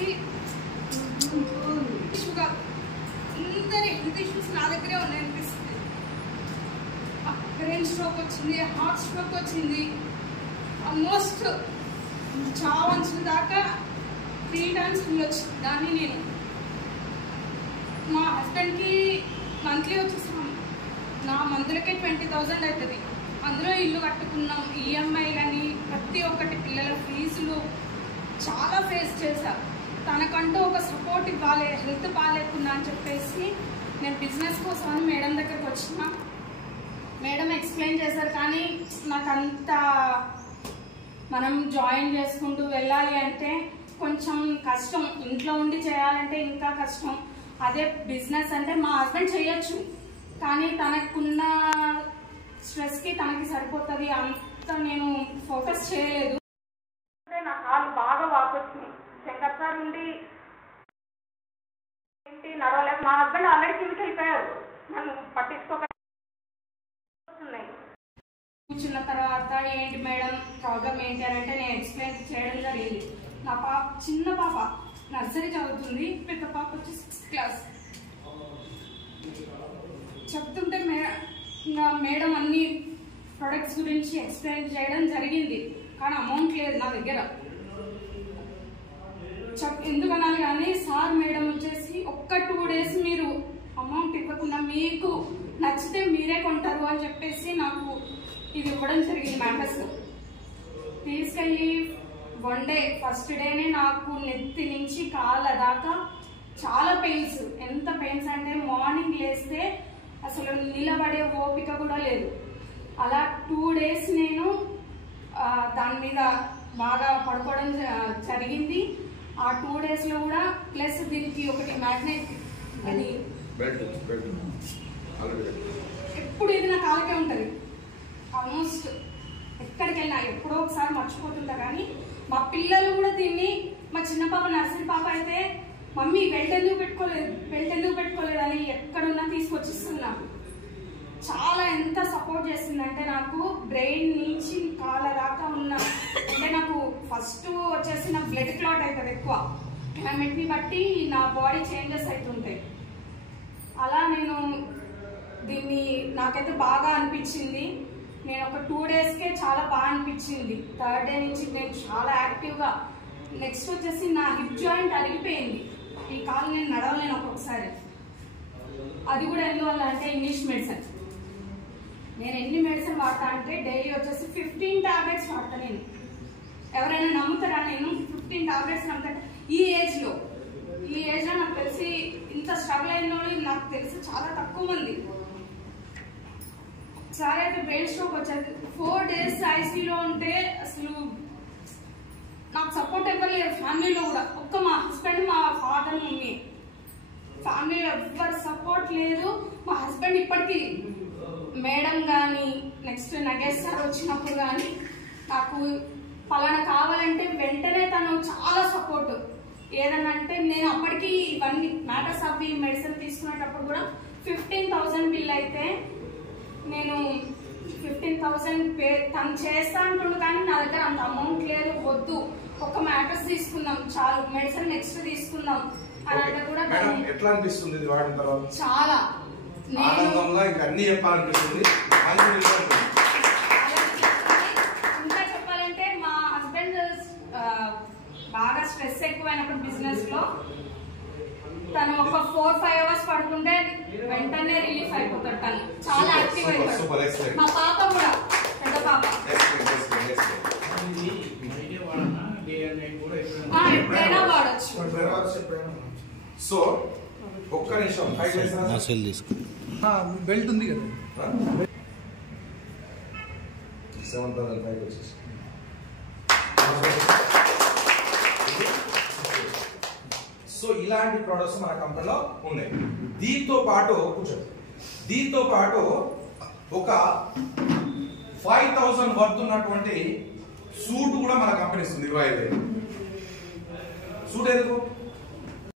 వచ్చేసి షుగర్ అందరి health issues నా దగ్గరే ఉన్నాయనిపిస్తుంది. బ్రెయిన్ స్ట్రోక్ వచ్చింది, హార్ట్ స్ట్రోక్ వచ్చింది, ఆల్మోస్ట్ చావంచిన దాకా 3 times వచ్చింది. దాన్ని నేను మా హస్బెండ్కి మంత్లీ వచ్చేసాం, నా మంత్లకే 20,000 అవుతుంది. అందులో ఇల్లు కట్టుకున్నాం, ఈఎంఐలని, ప్రతి ఒక్కటి పిల్లల ఫీజులు చాలా ఫేస్ చేశా. తనకంటూ ఒక సపోర్ట్ ఇవ్వాలి, హెల్త్ బాగాలేకున్నా అని చెప్పేసి నేను బిజినెస్ కోసం అని మేడం దగ్గరకు వచ్చిన. మేడం ఎక్స్ప్లెయిన్ చేశారు, కానీ నాకంత మనం జాయిన్ చేసుకుంటూ వెళ్ళాలి అంటే కొంచెం కష్టం. ఇంట్లో ఉండి చేయాలంటే ఇంకా కష్టం. అదే బిజినెస్ అంటే మా హస్బెండ్ చేయొచ్చు, కానీ తనకున్న స్ట్రెస్కి తనకి సరిపోతుంది, అంత నేను ఫోకస్ చేయలేదు. నా కాళ్ళు బాగా వాపొచ్చినాయి. శంకర్ సార్ నుండి ఏంటి నడవలేదు. మా హస్బెండ్ ఆల్రెడీ కిందకి వెళ్ళిపోయారు, నన్ను పట్టించుకోక. కూర్చున్న తర్వాత ఏంటి మేడం ప్రాబ్లం ఏంటి అని అంటే నేను ఎక్స్ప్లెయిన్ చేయడం జరిగింది. నా పాప, చిన్న పాప నర్సరీ చదువుతుంది, పెద్ద పాప వచ్చి 6th క్లాస్. చెప్తుంటే మేడం అన్ని ప్రొడక్ట్స్ గురించి ఎక్స్ప్లెయిన్ చేయడం జరిగింది, కానీ అమౌంట్ లేదు నా దగ్గర. ఎందుకనాలి కానీ సార్ మేడం వచ్చేసి ఒక్క 2 days మీరు అమౌంట్ ఇవ్వకుండా మీకు నచ్చితే మీరే కొంటారు అని చెప్పేసి నాకు ఇది ఇవ్వడం జరిగింది. మ్యాటర్స్ తీసుకెళ్ళి 1 day, ఫస్ట్ డేనే నాకు నెత్తి నుంచి కాళ్ళ దాకా చాలా పెయిన్స్. ఎంత పెయిన్స్ అంటే మార్నింగ్ లేస్తే అసలు నిలబడే ఓపిక కూడా లేదు. అలా 2 days నేను దాని మీద బాగా పడుకోవడం జరిగింది. ఆ 2 daysలో కూడా ప్లస్ దీనికి ఒకటి మ్యాగ్నెట్, అది ఎప్పుడు ఇది నా కాళ్ళకే ఉంటుంది. ఆల్మోస్ట్ ఎక్కడికి వెళ్ళినా ఎప్పుడో ఒకసారి మర్చిపోతుంటా, కానీ మా పిల్లలు కూడా దీన్ని, మా చిన్న పాప నర్సరీ పాప అయితే మమ్మీ బెల్ట్ ఎందుకు పెట్టుకోలేదు అని ఎక్కడున్నా తీసుకొచ్చిస్తున్నా. చాలా ఎంత సపోర్ట్ చేస్తుందంటే నాకు బ్రెయిన్ నుంచి కాళ్ళ దాకా ఉన్న, అంటే నాకు ఫస్ట్ వచ్చేసి నా బ్లడ్ క్లాట్ అవుతుంది ఎక్కువ, క్లైమేట్ని బట్టి నా బాడీ చేంజెస్ అవుతుంటాయి. అలా నేను దీన్ని నాకైతే బాగా అనిపించింది. నేను ఒక 2 daysకే చాలా బాగా అనిపించింది. 3rd day నుంచి నేను చాలా యాక్టివ్గా. నెక్స్ట్ వచ్చేసి నా హిప్ జాయింట్ అరిగిపోయింది, ఈ కాలు నేను నడవలేను ఒక్కొక్కసారి. అది కూడా ఎందువల్ల అంటే ఇంగ్లీష్ మెడిసిన్. నేను ఎన్ని మెడిసిన్ వాడతా అంటే డైలీ వచ్చేసి 15 tablets వాడతా. నేను ఎవరైనా నమ్ముతారా? నేను 15 tablets నమ్ముతా. ఈ ఏజ్లో నాకు తెలిసి ఇంత స్ట్రగుల్ అయిన వాళ్ళు నాకు తెలిసి చాలా తక్కువ మంది. ఒకసారి అయితే బ్రెయిన్ స్ట్రోక్ వచ్చేది. 4 days ఐసీలో ఉంటే అసలు నాకు సపోర్ట్ ఇవ్వలేరు ఫ్యామిలీలో కూడా. ఒక్క మా హస్బెండ్, మా ఫాదర్, మమ్మీ, ఫ్యామిలీలో ఎవ్వరు సపోర్ట్ లేదు. మా హస్బెండ్ ఇప్పటికీ మేడం కానీ, నెక్స్ట్ నగేష్ సార్ వచ్చినప్పుడు కానీ నాకు పలానా కావాలంటే వెంటనే తను చాలా సపోర్ట్. ఏదన్నా అంటే నేను అప్పటికి ఇవన్నీ మ్యాటర్స్ అవి మెడిసిన్ తీసుకునేటప్పుడు కూడా 15,000 బిల్ అయితే నేను 15,000 పే తను చేస్తా అంటుండు, కానీ నా దగ్గర అంత అమౌంట్ లేదు. వద్దు, ఒక మ్యాటర్స్ తీసుకుందాం చాలు, మెడిసిన్ నెక్స్ట్ తీసుకుందాం అని అంటే కూడా ఎట్లా అనిపిస్తుంది ఇది వాడిన తర్వాత? చాలా ఆనందంగా ఇంకా అన్ని చెప్పాలనిపిస్తుంది. ఇంకా చెప్పాలంటే మా హస్బెండ్ బాగా స్ట్రెస్ ఎక్కువైనప్పుడు బిజినెస్ లో తను ఒక 4-5 hours పడుకుంటే వెంటనే రిలీఫ్ అయిపోతాడు. తను చాలా యాక్టివ్ అయిపోతాడు. మా పాప కూడా, పెద్ద పాప ఎప్పుడైనా వాడచ్చు. సో ఒక్క నిమిషం బెల్ట్ ఉంది కదా, 7,500 వచ్చేసి. సో ఇలాంటి ప్రొడక్ట్స్ మన కంపెనీలో ఉన్నాయి. దీంతో పాటు ఒక 5,000 వర్త్ ఉన్నటువంటి సూట్ కూడా మన కంపెనీ ఇస్తుంది. 25,000 సూట్ ఎందుకు?